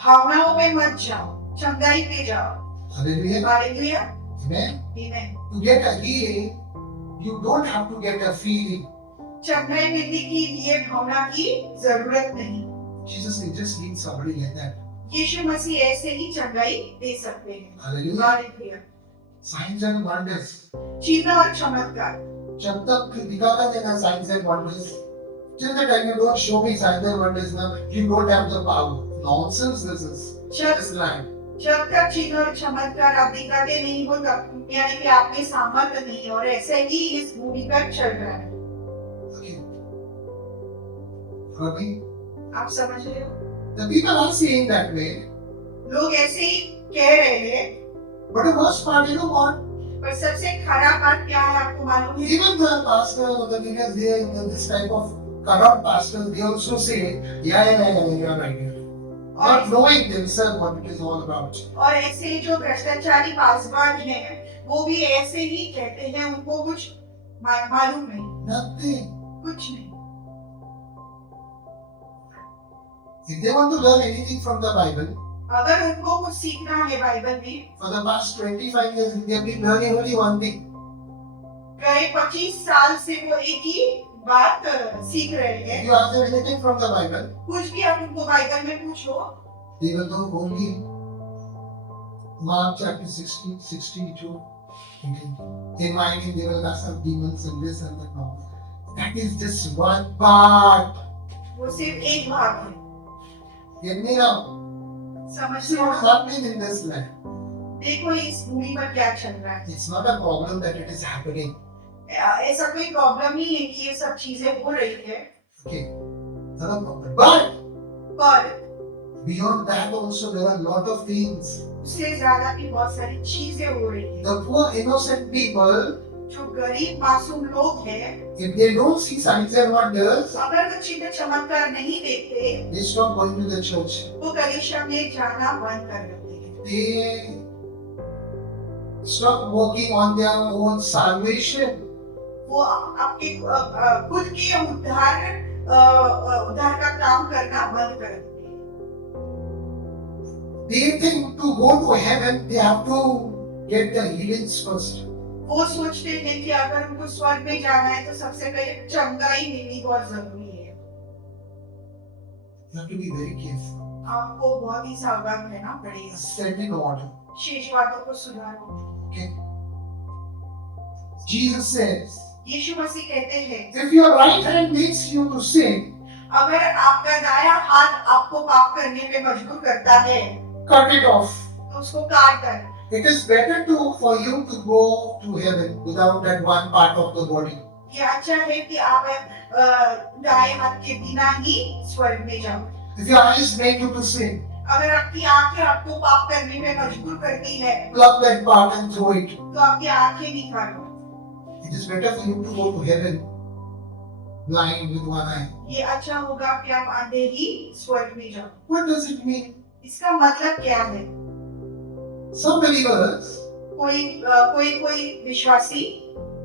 भावनाओं पे मत जाओ, चंगाई पे जाओ। Hallelujah. हालेलुया। Amen. आमीन। To get a healing, you don't have to get a feeling. चंगाई मिलने के लिए भावना की जरूरत नहीं। Jesus can just heal somebody like that. यीशु मसीह ऐसे ही चंगाई दे सकते हैं। Hallelujah. Hallelujah. Signs and wonders. चिन्ह और चमत्कार। जब तक दिखाता देना signs and wonders, till the time you don't show me signs and wonders now, you don't have the power. Nonsense this is. Just lying. जब तक चिन्ह और चमत्कार आप दिखाते नहीं हो तब यानी कि आप में सामर्थ्य नहीं और ऐसे ही इस भूमि पर चल रहा है। Okay. Okay. आप समझ रहे हो? The people are saying that way. लोग ऐसे ही कह रहे हैं, But the worst part, you know what? पर सबसे खराब बात क्या है आपको मालूम है? Even the pastors or the leaders, they this type of corrupt pastors, they also say, yeah, you're right. Not knowing themselves what it is all about. और ऐसे जो भ्रष्टाचारी पासवान हैं, वो भी ऐसे ही कहते हैं, उनको कुछ मालूम नहीं, Nothing. कुछ नहीं। If they want to learn anything from the Bible, अगर उनको कुछ सीखना है बाइबल में, for the past 25 years, they have been learning only one thing. गए 25 साल से वो एक ही बात सीख रहे If हैं। you ask them anything from the Bible, कुछ भी आप उनको बाइबल में पूछो, they will know only Mark chapter 16, 62. In my name they will cast out demons and this and that. No. That is just one part. वो सिर्फ एक भाग है। Get me now? समझ See रहे what's हो? happening in this land. देखो इस भूमि पर क्या चल रहा है। It's not a problem that it is happening. ऐसा कोई प्रॉब्लम नहीं है कि ये सब चीजें हो रही है, Okay. Not a problem. But पर beyond that also there are a lot of things. उससे ज्यादा भी बहुत सारी चीजें हो रही है। The poor innocent people, जो गरीब मासूम लोग हैं, if they don't see signs and wonders, अगर वो चिन्ह चमत्कार नहीं देखते, they stop going to the church. वो कलीसिया में जाना बंद कर देते हैं। They stop working on their own salvation. वो आपके खुद के उद्धार का काम करना बंद कर देते हैं। They think to go to heaven, they have to get the healings first. वो सोचते हैं कि अगर उनको स्वर्ग में जाना है तो सबसे पहले चंगाई मिलनी बहुत जरूरी है। You have to be very careful. आपको बहुत ही सावधान रहना पड़ेगा। Set in order. शेष बातों को सुधारो। Okay. Jesus says, यीशु मसीह कहते हैं, if your right hand makes you to sin, अगर आपका दायां हाथ आपको पाप करने पे मजबूर करता है, cut it off. तो उसको काट कर। It is better for you to go to heaven without that one part of the body. ये अच्छा है कि आप दाएं हाथ के बिना ही स्वर्ग में जाओ। If your eyes make you to sin, अगर आपकी आंखें आपको पाप करने में मजबूर करती है pluck that part and throw it. तो आपकी आंखें निकालो। It is better for you to go to heaven blind with one eye. ये अच्छा होगा कि आप आंधे ही स्वर्ग में जाओ। What does it mean? इसका मतलब क्या है? Some believers, कोई विश्वासी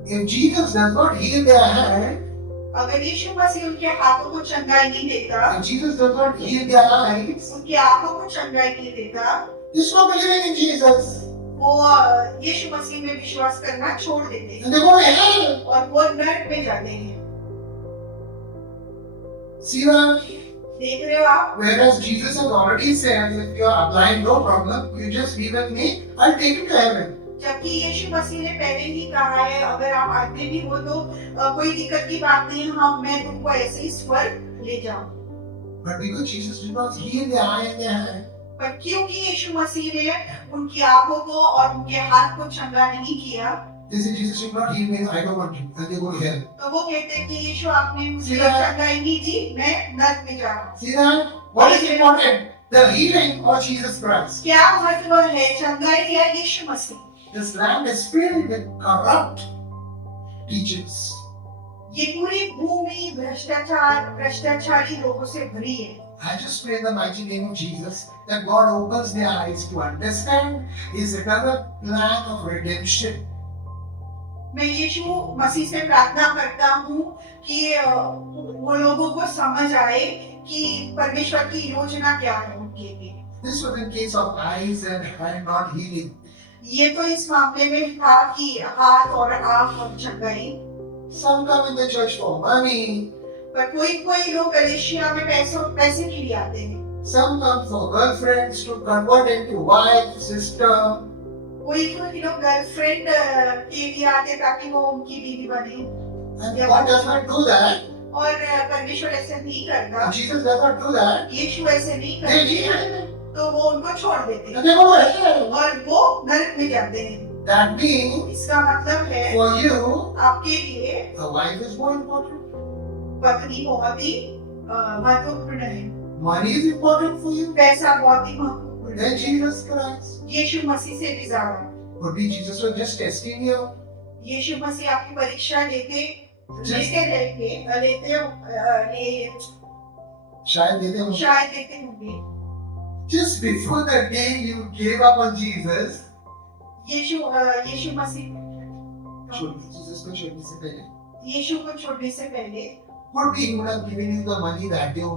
if Jesus does not heal their hand, अगर यीशु मसीह उनके हाथों को चंगाई नहीं देता, if Jesus does not heal their eyes, उनकी आंखों को चंगाई नहीं देता, they stop believing in Jesus वो यीशु मसीह में विश्वास करना छोड़ देते हैं and they go to hell. और वो नरक में जाते हैं। See that? देख रहे हो आप? Whereas Jesus has already said, if you are blind, no problem, you just be with me, I'll take you to heaven. जबकि यीशु मसीह ने पहले ही कहा है अगर आप आते भी हो तो कोई दिक्कत की बात नहीं, हम मैं तुमको ऐसे ही स्वर्ग ले जाऊं। But because Jesus did not heal their eye and their hand, पर क्योंकि यीशु मसीह ने उनकी आंखों को और उनके हाथ को चंगा नहीं किया, they say, Jesus did not heal me, I don't want you, and they go to hell. तो वो कहते हैं कि यीशु आपने मुझे सीधा- चंगाई नहीं दी, मैं नरक में जा रहा हूं। See that? What is important? The healing or Jesus Christ? क्या महत्व है चंगाई या यीशु मसीह? This land is filled with corrupt teachers. ये पूरी भूमि भ्रष्टाचारी लोगों से भरी है। I just pray in the mighty name of Jesus that God opens their eyes to understand His eternal plan of redemption. मैं यीशु मसीह से प्रार्थना करता हूँ कि वो लोगों को समझ आए कि परमेश्वर की योजना क्या है उनके लिए। This was in case of eyes and hand not healing. ये तो इस मामले में था कि हाथ और आंख और चंगाई। Some come in the church for money. पर कोई लोग कलीसिया में पैसे के लिए आते हैं। Some come for girlfriends to convert into wife, sister. कोई लोग गर्लफ्रेंड के लिए आते ताकि वो उनकी बीवी बने। And God does not do that. और परमेश्वर ऐसे नहीं करता, Jesus does not do that. यीशु ऐसे नहीं They करता, heal. तो वो उनको छोड़ देते हैं And they go to hell. और वो नरक में जाते हैं। That means इसका मतलब है for you, आपके लिए a wife is more important. पत्नी बहुत ही महत्वपूर्ण है, Money is important for you. पैसा बहुत ही महत्वपूर्ण है। Then Jesus Christ. यीशु मसीह से भी ज्यादा। Could be Jesus was just testing you. यीशु मसीह आपकी परीक्षा लेते शायद देते होंगे. शायद लेते होंगे। Just before the day you gave up on Jesus, Yeshu Masih Jesus को छोड़ने से पहले, यीशु को छोड़ने से पहले could be he would have given you the money that day,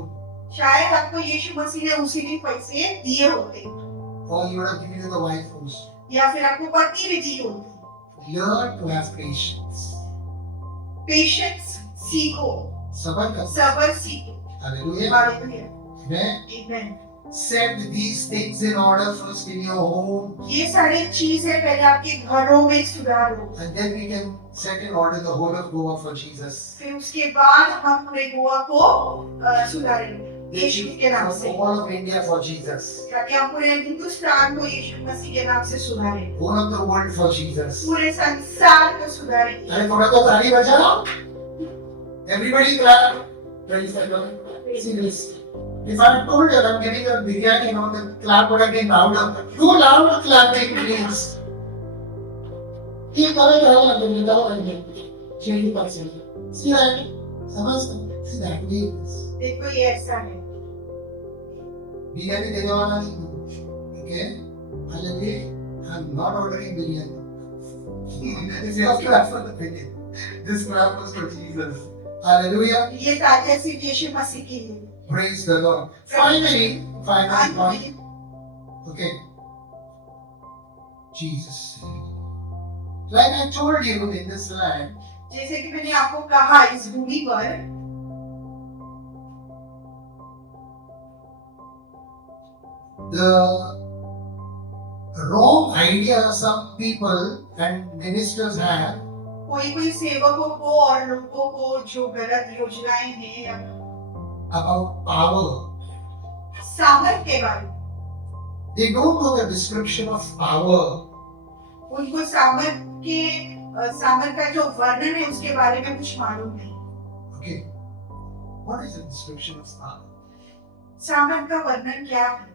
शायद आपको यीशु मसीह ने उसी दिन पैसे दिए होते or he would have given you the wife also. या फिर आपको पत्नी भी दी होती। Learn to have patience. Patience सीखो, सबर कर. सबर सीखो। Hallelujah. Hallelujah, Amen. आमीन। Set these things in order first in your home, ये सारी चीजें पहले आपके घरों में सुधारो, and then we can set in order the whole of Goa for Jesus. फिर उसके बाद हम पूरे गोवा को सुधारेंगे यीशु के नाम से, For all of India for Jesus. ताकि हम पूरे हिंदुस्तान को यीशु मसीह के नाम से सुधारें, Whole of the world for Jesus. पूरे संसार को सुधारेंगे। अरे थोड़ा तो ताली बजाओ. Everybody clap. Praise the Lord. See this. If I told you I'm giving a biryani, then clap would have been louder. Too loud clapping, please. Keep going on and without any change person. See that? समझ? See that means. देखो ये ऐसा है, बिरयानी देने वाला नहीं. Okay? Hallelujah. I'm not ordering biryani. This is your clap for the biryani. This clap was for Jesus. Hallelujah. ये ताकत सिर्फ यीशु मसीह की है। Praise the Lord. Finally, point. Okay. Jesus. Like I told you in this land, जैसे कि मैंने आपको कहा इस भूमि पर the wrong idea some people and ministers have कोई सेवकों को और लोगों को जो गलत योजनाएं हैं about power. सामर्थ के बारे में, They don't know the description of power. उनको सामर्थ के सामर का जो वर्णन है उसके बारे में कुछ मालूम नहीं। Okay. What is the description of power? सामर का वर्णन क्या है?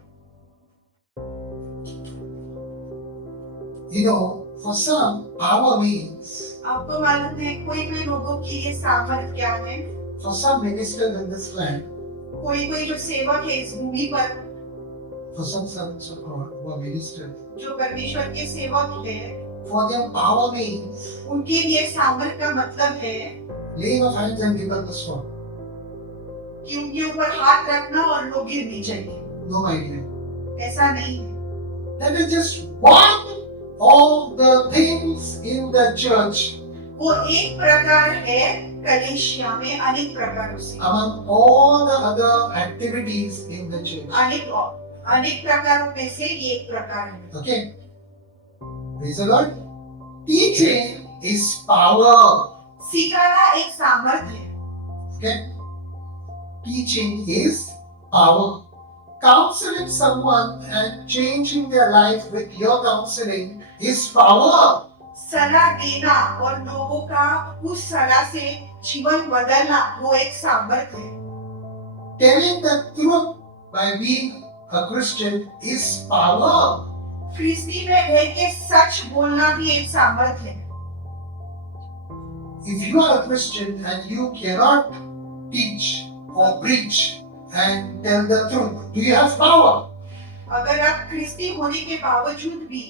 You know, for some, power means, आपको मालूम है कोई कोई लोगों के लिए सामर क्या है? for some ministers in this land, कोई कोई जो सेवक है इस भूमि पर, for some servants of God who are ministers, जो परमेश्वर के सेवक है, for them, power means उनके लिए सामर का मतलब है laying of hands and people must fall. कि उनके ऊपर हाथ रखना और लोग गिरने चाहिए। No idea. ऐसा नहीं है। That is just one of the things in the church वो एक प्रकार है कलीसिया में अनेक प्रकारों से, among all the other activities in the church. अनेक प्रकारों में से ये एक प्रकार है। Okay? Praise the Lord. Teaching is power. सिखाना एक सामर्थ्य है। Okay? Teaching is power. Counseling someone and changing their life with your counseling is power. सलाह देना और लोगों का उस सलाह से जीवन बदलना वो एक सामर्थ्य है। Telling the truth by being a Christian is power. ख्रिस्ती में रह के सच बोलना भी एक सामर्थ्य है। If you are a Christian and you cannot teach or preach and tell the truth, do you have power? अगर आप ख्रिस्ती होने के बावजूद भी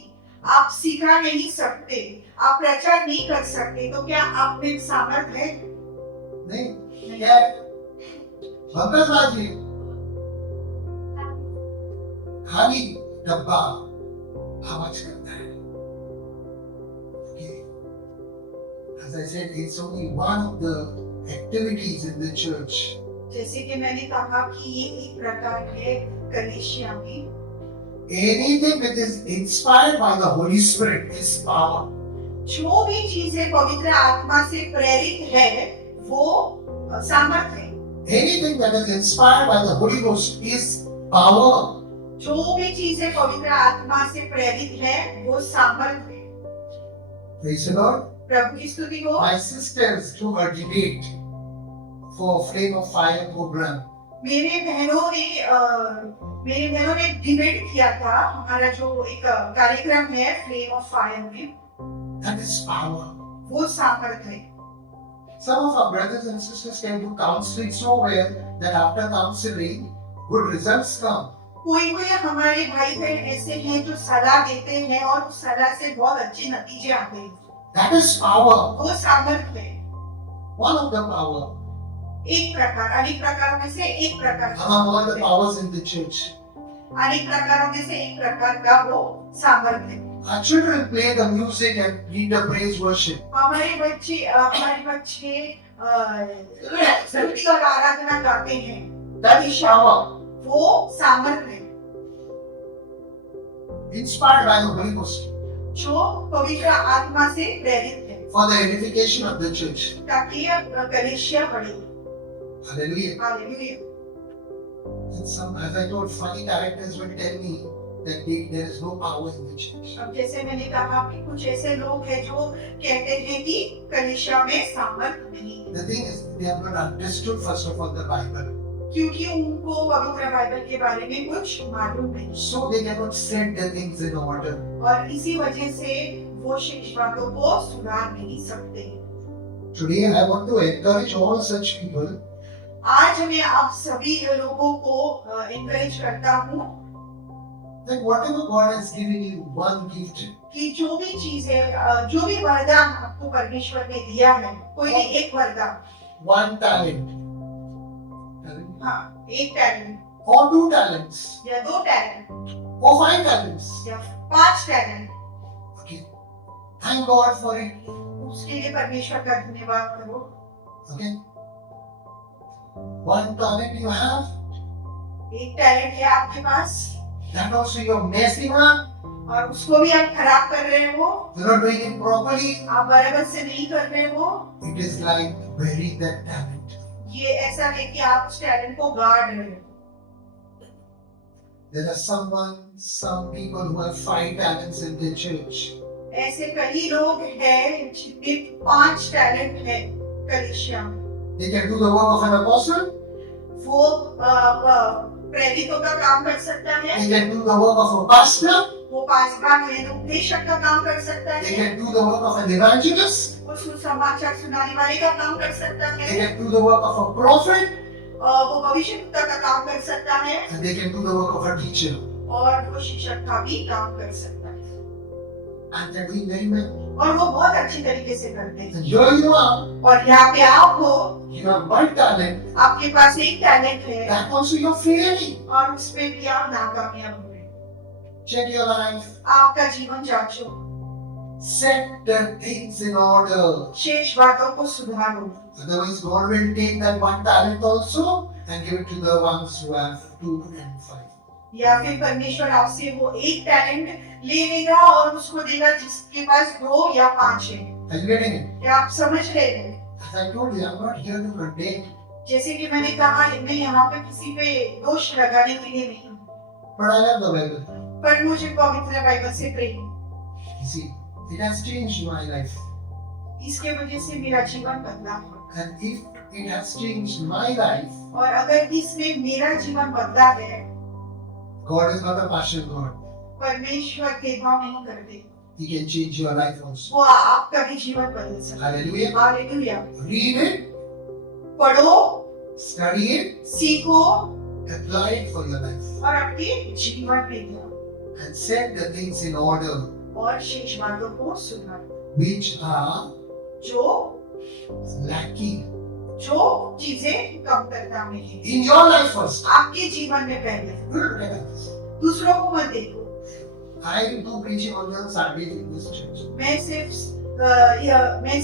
आप सिखा नहीं सकते, आप प्रचार नहीं कर सकते, तो क्या आप में सामर्थ्य है? नहीं। क्या बंदरबाजी खाली डब्बा आवाज करता है। Okay. As I said, it's only one of the activities in the church. जैसे कि मैंने कहा कि ये एक प्रकार है कलीसिया में। Anything that is inspired by the Holy Spirit is power. जो भी चीजें पवित्र आत्मा से प्रेरित है वो सामर्थ्य है। Anything that is inspired by the Holy Ghost is power. जो भी चीजें पवित्र आत्मा से प्रेरित है वो सामर्थ्य है। Praise the Lord. प्रभु की स्तुति हो। My sisters threw a debate for Flame of Fire program. मेरे बहनों ने डिबेट किया था, हमारा जो एक कार्यक्रम है फ्लेम ऑफ फायर में, That is power. वो सामर्थ्य है। Some of our brothers and sisters can do counseling so well that after counseling, good results come. कोई कोई हमारे भाई बहन ऐसे हैं जो सलाह देते हैं और उस सलाह से बहुत अच्छे नतीजे आते हैं। That is power. वो सामर्थ्य है। One of the power एक प्रकार, अनेक प्रकारों में से एक प्रकार, among all the powers in the church. अनेक प्रकारों में से एक प्रकार का वो सामर्थ्य है। Our children play the music and lead the praise worship. हमारे बच्चे स्तुति और आराधना गाते हैं। That is power. वो सामर्थ्य है Inspired by the Holy Ghost जो पवित्र आत्मा से प्रेरित है for the edification of the church. ताकि कलीसिया बढ़े। Hallelujah. Hallelujah. And some, as I told, funny characters will tell me that there is no power in the church. अब जैसे मैंने कहा कि कुछ ऐसे लोग हैं जो कहते हैं कि कलीसिया में सामर्थ्य नहीं है, The thing is, they have not understood first of all the Bible. क्योंकि उनको पवित्र बाइबल के बारे में कुछ मालूम नहीं, So they cannot set the things in order. और इसी वजह से वो शेष बातों को सुधार नहीं सकते। Today I want to encourage all such people आज मैं आप सभी लोगों को encourage करता हूँ that whatever God has given you, one gift, कि जो भी चीज है, जो भी वरदान आपको परमेश्वर ने दिया है, कोई भी एक वरदान, one talent, हाँ, एक टैलेंट or 2 talents, या 2 टैलेंट or 5 talents. या 5 talent, Okay. Thank God for it. उसके लिए परमेश्वर का धन्यवाद करो। Okay. 1 talent you have, एक टैलेंट है आपके पास that also you're messing up. और उसको भी आप खराब कर रहे हो, You're not doing it properly. आप बराबर से नहीं कर रहे हो। It is like burying that talent. ये ऐसा है कि आप उस टैलेंट को गाड़ रहे हो। There are some people who have 5 talents in their church. ऐसे कई लोग हैं जिनमें 5 टैलेंट है कलीसिया में। They can do the work of an apostle, वो प्रेरितों का काम कर सकता है, they can do the work of a pastor, वो पासवान यानी उपदेशक का काम कर सकता they है, can do the work of an evangelist, वो सुसमाचार सुनाने वाले का काम कर सकता they है, can do the work of a prophet, वो भविष्यवक्ता का काम कर सकता है, and they can do the work of a teacher. और वो शिक्षक का भी काम कर सकता है, And they're doing very well. और वो बहुत अच्छी तरीके से करते हैं। And here you are, और यहाँ पे आप हो, you have one talent, आपके पास एक टैलेंट है that also you're failing. और उसमें भी आप नाकामयाब हो रहे हैं। Check your life, आपका जीवन जांचो, set the things in order. शेष बातों को सुधारो, Otherwise, God will take that one talent also and give it to the ones who have 2 and 5. या फिर परमेश्वर आपसे वो एक टैलेंट ले लेगा और उसको देगा जिसके पास 2 या 5 है। Are you getting it? क्या आप समझ रहे हैं? As I told you, I'm not here to condemn, जैसे कि मैंने कहा, मैं यहाँ पे किसी पे दोष लगाने के लिए नहीं हूँ, but I love the Bible. पर मुझे पवित्र बाइबल से प्रेम है। You see, it has changed my life. इसके वजह से मेरा जीवन बदला है, And if it has changed my life, और अगर इसमें मेरा जीवन बदला है, God is not a partial God. परमेश्वर भेदभाव नहीं करते, He can change your life also. वो आपका भी जीवन बदल सकता है। Hallelujah. हालेलुया। Read it, पढ़ो, study it, सीखो apply it for your life. और अपने जीवन में लो And set the things in order और शेष बातों को सुधारो, which are जो lacking जो चीजें कमतरता में है in your life first. आपके जीवन में पहले, Look at us. दूसरों को मत देखो। I do preaching on the Sunday in this church. मैं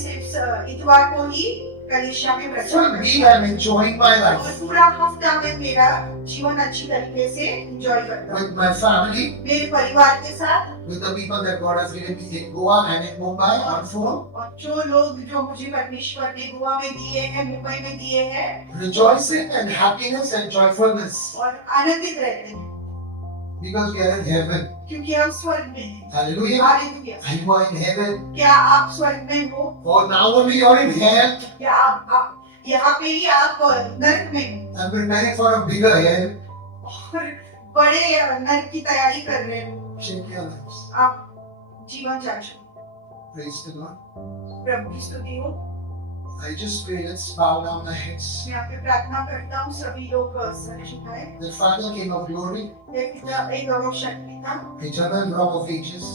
सिर्फ इतवार को ही कलीसिया में प्रचार For करती me, हूँ। I'm enjoying my और life पूरा हफ्ता में मेरा जीवन अच्छी तरीके से एंजॉय करता हूँ, with my family, मेरे परिवार के साथ, with the people that God has given me in Goa and in Mumbai on phone, और जो लोग जो मुझे परमेश्वर ने गोवा में दिए हैं, मुंबई में दिए हैं, rejoicing and happiness and joyfulness और आनंदित रहते हैं because we are in heaven. क्योंकि हम स्वर्ग में हैं। Hallelujah. Hallelujah. And you are in heaven. क्या आप स्वर्ग में हो? For now only you're in hell. या आप यहाँ पे ही आप नरक में हो I'm preparing for a bigger hell. और बड़े नरक की तैयारी कर रहे हो। Check your lives. आप जीवन जांचो, Praise the Lord. प्रभु की स्तुति हो। I just pray, let's bow down our heads. मैं यहाँ पे प्रार्थना करता हूँ, सभी लोग sir झुकाएं। The Father, King of glory, एक गौरव शक्ति था eternal rock of ages,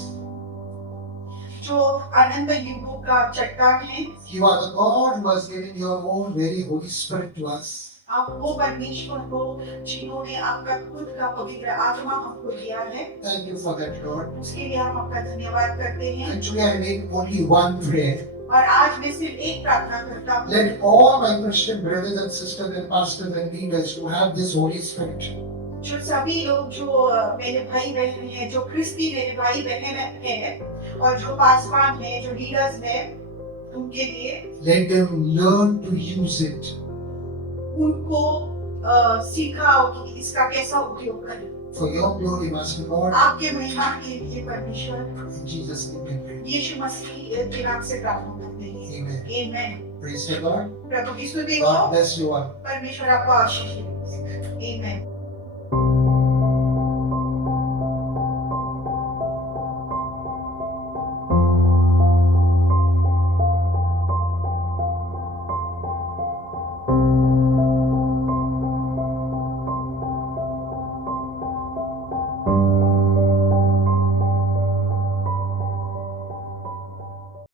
जो आनंद युगों का चट्टान है। you are the God who has given your own very Holy Spirit to us. आप वो परमेश्वर हो जिन्होंने आपका खुद का पवित्र आत्मा हमको दिया है। Thank you for that, Lord. उसके लिए हम आपका धन्यवाद करते हैं। And today I make only one prayer. और आज मैं सिर्फ एक प्रार्थना करता हूँ, Let all my Christian brothers and sisters and pastors and leaders who have this Holy Spirit, जो सभी लोग जो मेरे भाई बहन हैं, जो क्रिस्ती मेरे भाई बहन हैं और जो पासवान हैं, जो लीडर्स हैं, उनके लिए let them learn to use it उनको सिखाओ कि इसका कैसा उपयोग करें। for your glory, Master Lord. आपके महिमा के लिए परमेश्वर, In Jesus' name we pray. यीशु मसीह के नाम से प्रार्थना करते हैं। Amen. Amen. Praise the Lord. प्रभु की स्तुति हो। God bless you all. परमेश्वर आपको आशीष दे। Amen. आमेन।